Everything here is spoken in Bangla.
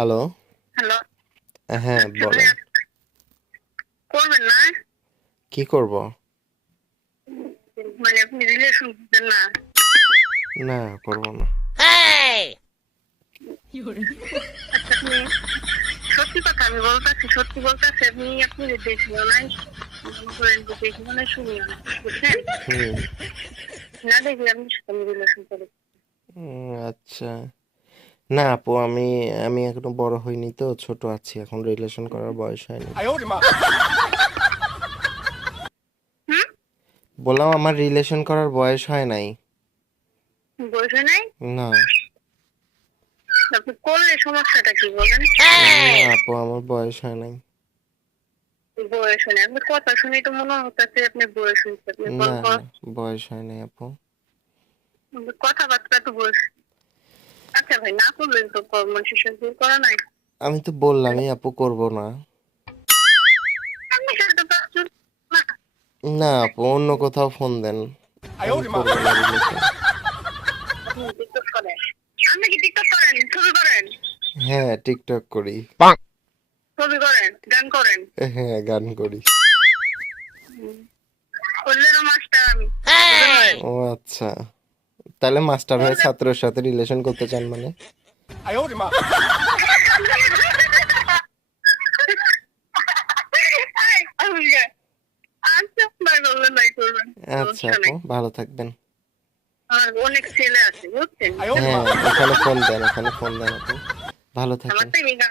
হ্যালো। হ্যালো। হ্যাঁ, আচ্ছা বলেন। ভাইয়া করবেন না? কি করব? মানে আপনি রিলেশন করবেন না? না, করব না। আচ্ছা আপনি সত্যি কথা আমি বলতেছি, সত্যি বলতেছি আপনি দেখিও নাই, মনে করেন যে দেখিও নাই শুনিও না, বুঝছেন? হুম, না দেখলে আপনি সাথে আমি রিলেশন করি। আচ্ছা। না আপু, আমি আমি এখনো বড় হইনি তো, ছোট আছি। এখন রিলেশন করার বয়স হয়নি। হুম? বললাম আমার রিলেশন করার বয়স হয় নাই। বয়স হয় নাই? না, আপনি করলে সমস্যাটা কি বলেন? না আপু, আমার বয়স হয় নাই। বয়স হয় নাই। আপনার কথা শুনেই তো মনে হচ্ছে আপনি বয়স হয়েছে। আপনি না, গল্প না, বয়স হয় নাই আপু। কথাবার্তা তো বয়স। আচ্ছা ভাই না করলেন তো মানুষের সাথে করা নাই। আমি তো বললামই আপু, করব না। আপনি সাথে তো না। না আপু, অন্য কোথাও ফোন দেন। আমি করব না রিলেশন। আপনি টিকটক করেন? আপনি কি টিকটক করেন? ছবি করেন? হ্যাঁ, টিকটক করি। ছবি করেন? গান করেন? হ্যাঁ, গান করি। করলেনও মাস্টার আমি। ও আচ্ছা, তাহলে মাস্টার হয়ে ছাত্রের সাথে রিলেশন করতে চান মানে? আচ্ছা ভাই বললেন নাই করবেন, আচ্ছা সমস্যা আপু, নেই। ভালো থাকবেন। আমার অনেক ছেলে আছে বুঝছেন? হ্যাঁ, এখানে ফোন দেন, এখানে ফোন দেন আপু। ভালো আমার থাকেন। প্রেমিকা।